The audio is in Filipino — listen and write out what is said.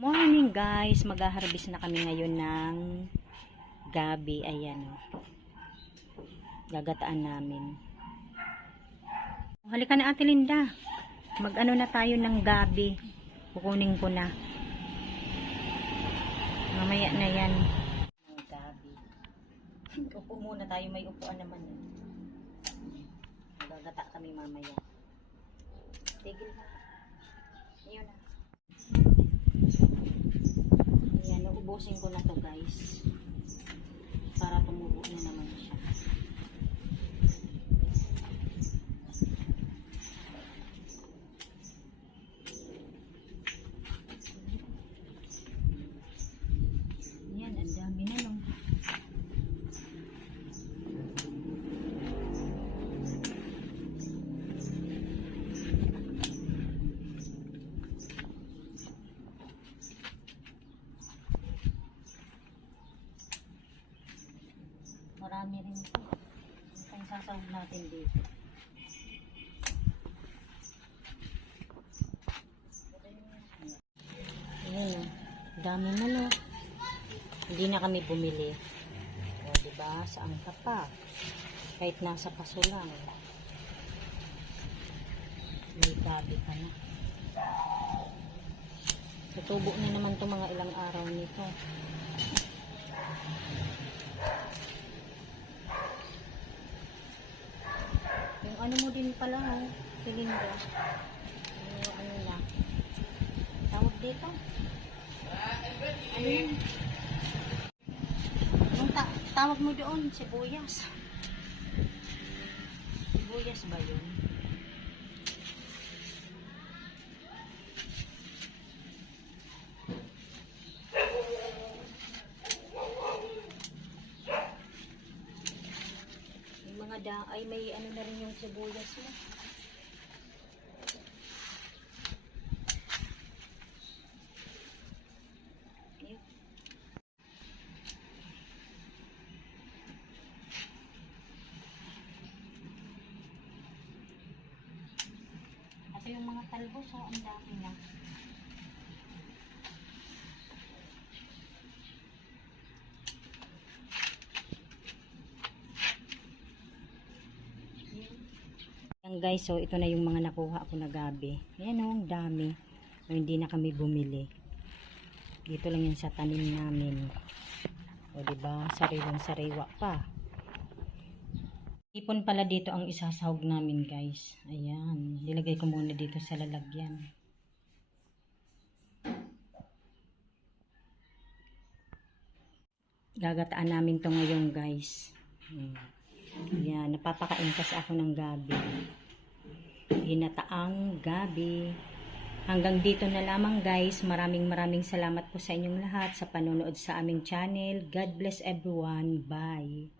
Morning guys, mag-harvest na kami ngayon ng gabi. Ayan o. Gagataan namin. Halika na Ate Linda. Mag-ano na tayo ng gabi. Kukunin ko na. Mamaya na yan. Ng gabi. Upo muna tayo. May upuan naman. Gagata kami mamaya. Tigil na. Ayun na. Ayan, ubusin ko na to guys para tumubo na naman siya. Ayan, ang dami na no. Marami rin ito. Ang sasawag natin dito. Ayan, dami na no. Hindi na kami bumili. O, diba? Saan ka pa? Kahit nasa paso lang. May gabi pa na. Tutubo na naman itong mga ilang araw nito. Yung ano mo din pala, oh, silinda. Yung ano na. Tawag dito. Ano yun? Yung tawag mo doon, sibuyas. Sibuyas ba yun? Ay may ano na rin yung sibuyas mo. Ayun. At yung mga talbos, oh, ang dami na. Guys, so ito na yung mga nakuha ko na gabi. Ayan o, ang dami. So, hindi na kami bumili. Dito lang yan sa tanim namin. O diba, sariwang sariwa pa. Ipon pala dito ang isasahog namin guys. Ayan, nilagay ko muna dito sa lalagyan. Gagataan namin to ngayon guys. Ayan, napapakain kasi ako ng gabi. Ginataang gabi. Hanggang dito na lamang guys. Maraming salamat po sa inyong lahat sa panonood sa aming channel. God bless everyone. Bye.